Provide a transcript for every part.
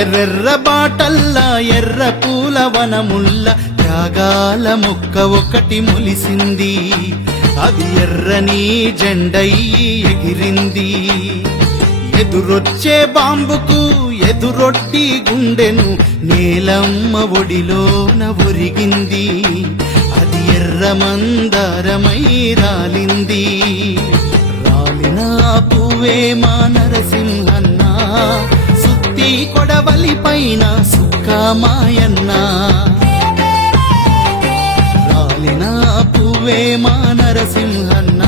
ఎర్రెర్ర బాటల్లా ఎర్ర పూల వనముల్ల త్యాగాల మొక్క ఒకటి మొలిసింది. అది ఎర్రని జెండయి ఎగిరింది. ఎదురొచ్చే బాంబుకు ఎదురొట్టి గుండెను నేలమ్మ ఒడిలోన ఒరిగింది. అది ఎర్ర మందారమై రాలింది. రాలిన పువ్వే మా నరసింహన్న, సుత్తి కొడవలి పైన సుక్కమాయన్న. రాలిన పువ్వే మా నరసింహన్న,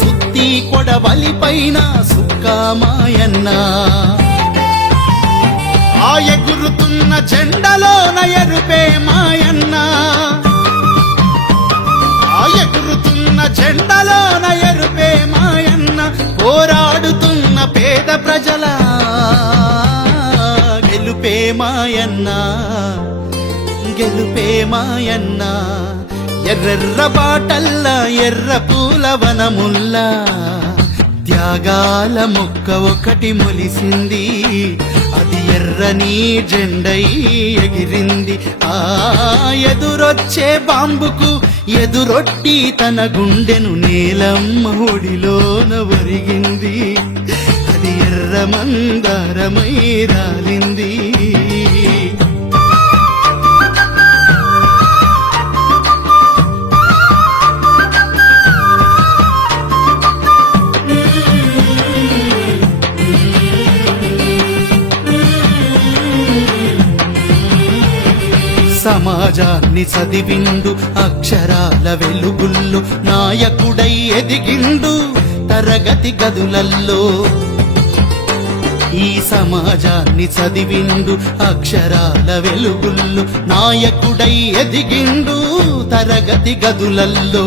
సుత్తి కొడవలి పైన సుక్కమాయన్న. ఆ ఎగురుతున్న జెండలోన ఎరుపే మాయన్న. ఆ ఎగురుతున్న జెండలోన ఎరుపే మాయన్న. పోరాడుతున్న పేద ప్రజల గెలుపే మాయన్న, గెలుపే మాయన్న. ఎర్రెర్ర బాటల్లా ఎర్ర పూల వనముల్లా త్యాగాల మొక్క ఒకటి మొలిసింది. అది ఎర్రని జెండై ఎగిరింది. ఆ ఎదురొచ్చే బాంబుకు ఎదురొట్టి తన గుండెను నేలమ్మ ఒడిలోన ఒరిగింది. అది ఎర్ర మందారమై రాలింది. సమాజాన్ని చదివిండు అక్షరాల వెలుగుల్లో, నాయకుడై ఎదిగిండు తరగతి గదులల్లో. ఈ సమాజాన్ని చదివిండు అక్షరాల వెలుగుల్లో, నాయకుడై ఎదిగిండు తరగతి గదులల్లో.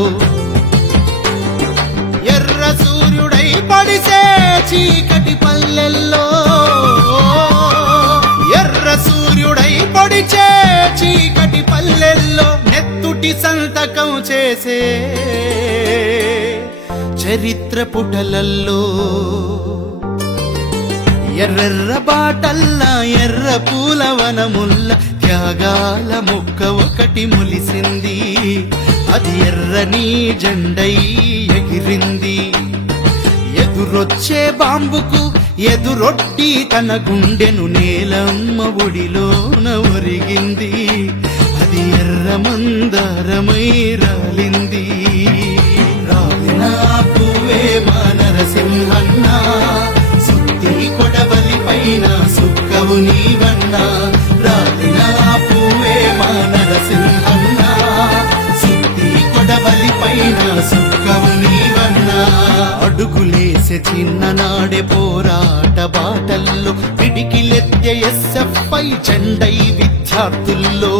ఎర్ర సూర్యుడై పడిసే చీకటి పల్లెల్లో, ఎర్ర సూర్యుడై పొడిచే చీకటి పల్లెల్లో నెత్తుటి సంతకం చేసే చరిత్ర పుటలల్లో. ఎర్రెర్ర బాటల్లా ఎర్ర పూల వనముల్ల త్యాగాల మొక్క ఒకటి మొలిసింది. అది ఎర్రని జెండై ఎగిరింది. ఎదురొచ్చే బాంబుకు ఎదురొట్టి తన గుండెను నేలమ్మ ఒడిలోన ఒరిగింది. అది ఎర్ర మందారమై రాలింది. రాలిన పువ్వే మా నరసింహన్న, సుత్తి కొడవలి పైన సుక్కవు నీవన్నా. రాలిన పువ్వే మా నరసింహన్న, సుత్తి కొడవలి పైన సుక్కవు నీవన్నా. అడుగులేసే చిన్ననాడే పోరాట బాటల్లో, పిడికిలెత్తే ఎస్ఎఫ్ఐ జెండై విద్యార్థుల్లో.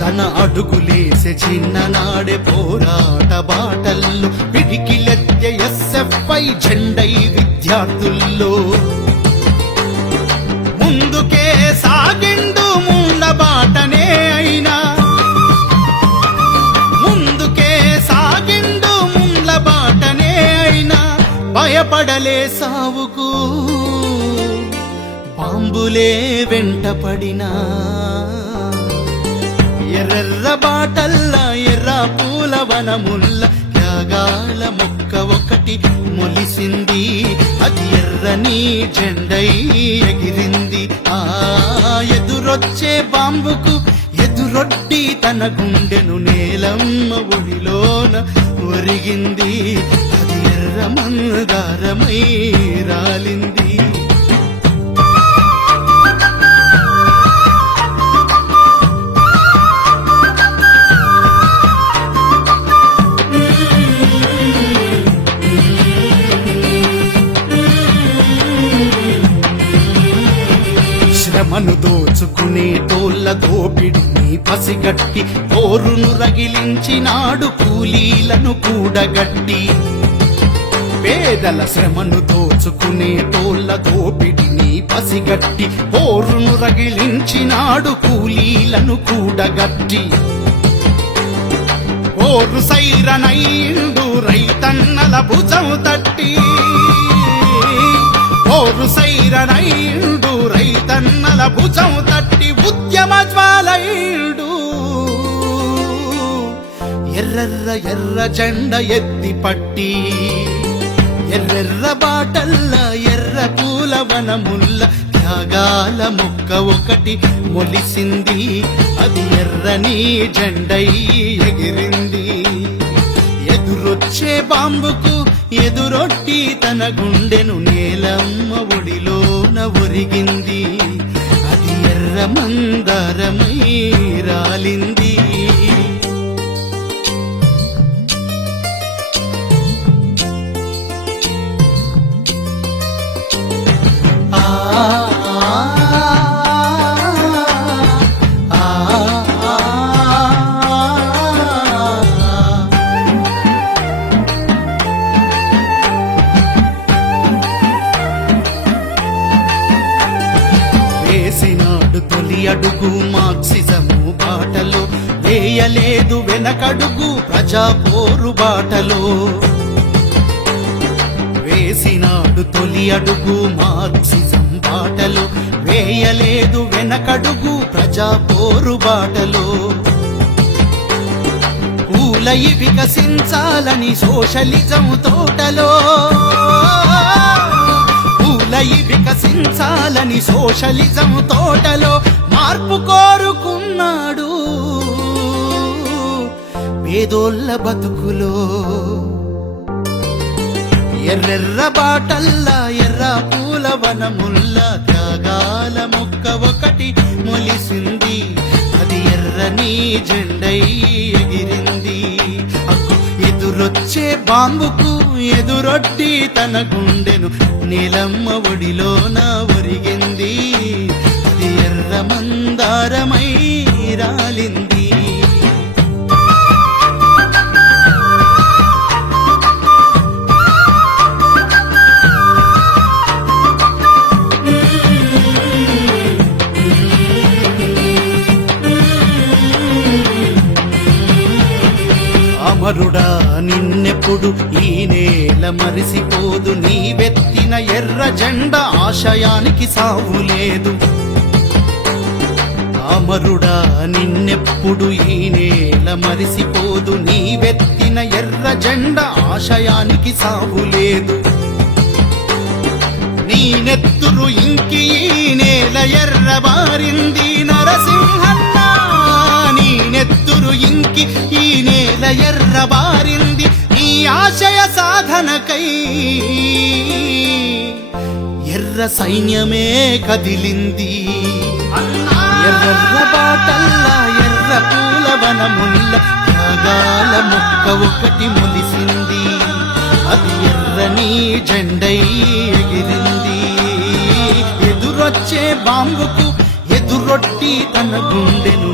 తన అడుగులేసే చిన్ననాడే పోరాట బాటల్లో, పిడికిలెత్తే ఎస్ఎఫ్ఐ జెండై విద్యార్థుల్లో. ముందుకే సాగిండు మూల బాటనే అయినా, ముందుకే సాగిండు మూల బాటనే అయినా. భయపడలే సావుకు బాంబులే వెంటపడినా. ఎర్రెర్ర బాటల్లా ఎర్ర పూల వనముల్ల త్యాగాల మొక్క ఒకటి మొలిసింది. అది ఎర్రని జెండై ఎగిరింది. ఆ ఎదురొచ్చే బాంబుకు ఎదురొట్టి తన గుండెను నేలమ్మ ఒడిలోన ఒరిగింది. అది ఎర్ర మందారమై రాలింది. శ్రమను దోచుకునే తోళ్ళ దోపిడిని పసిగట్టి పోరును రగిలించినాడు కూలీలను కూడగట్టి. పేదల శ్రమను దోచుకునే తోళ్ళ దోపిడిని పసిగట్టి పోరును రగిలించినాడు కూలీలను కూడగట్టి. పోరు సైరనైండు రైతన్నల భుజం తట్టి, పోరు సైరనైండు రైతన్నల భుజం తట్టి ఉద్యమ జ్వాలయుడు ఎర్రెర్ర ఎర్ర జెండ ఎత్తి పట్టి ఎర్రెర్ర బాటల్ల ఎర్ర పూల వనముల్ల త్యాగాల మొక్క ఒకటి మొలిసింది అది ఎర్రని జెండై ఎగిరింది ఎదురొచ్చే బాంబుకు ఎదురొట్టి తన గుండెను నేలమ్మ ఒడిలోన ఒరిగింది అది ఎర్ర మందారమై రాలింది వేసినాడు తొలి అడుగు మార్క్సిజము బాటలో వేయలేదు వెనకడుగు ప్రజా పోరు బాటలో వేసినాడు తొలి అడుగు మార్క్సిజం బాటలో వేయలేదు వెనకడుగు ప్రజా పోరు బాటలో పూలై వికసించాలని సోషలిజం తోటలో పూలై వికసించాలని సోషలిజం తోటలో మార్పు కోరుకున్నాడు పేదోళ్ళ బతుకులో ఎర్రెర్ర బాటల్లా ఎర్ర పూల వనముల్ల త్యాగాల మొక్క ఒకటి మొలిసింది అది ఎర్రని జెండై ఎగిరింది ఎదురొచ్చే బాంబుకు ఎదురొట్టి తన గుండెను నీలమ్మ ఒడిలోన ఒరిగింది అది ఎర్ర మందారమై రాలింది అమరుడా నిన్నెప్పుడు ఈ నేల మరిసిపోదు నీవెత్తిన ఎర్ర జెండ ఆశయానికి సావులేదు అమరుడా నిన్నెప్పుడు ఈ నేల మరిసిపోదు నీవెత్తిన ఎర్ర జెండ ఆశయానికి సావులేదు నీ నెత్తురు ఇంకి ఈ నేల ఎర్రబారింది నరసింహన్న నీ నెత్తురు ఇంకి ఈ నేల ఎర్రబారింది నీ ఆశయ సాధనకై ఎర్ర సైన్యమే కదిలింది ఎర్ర బాటల్లా ఎర్ర పూల వనముల్ల త్యాగాల మొక్క ఒకటి మొలిసింది అది ఎర్రని జెండై ఎగిరింది ఎదురొచ్చే బాంబుకు ఎదురొట్టి తన గుండెను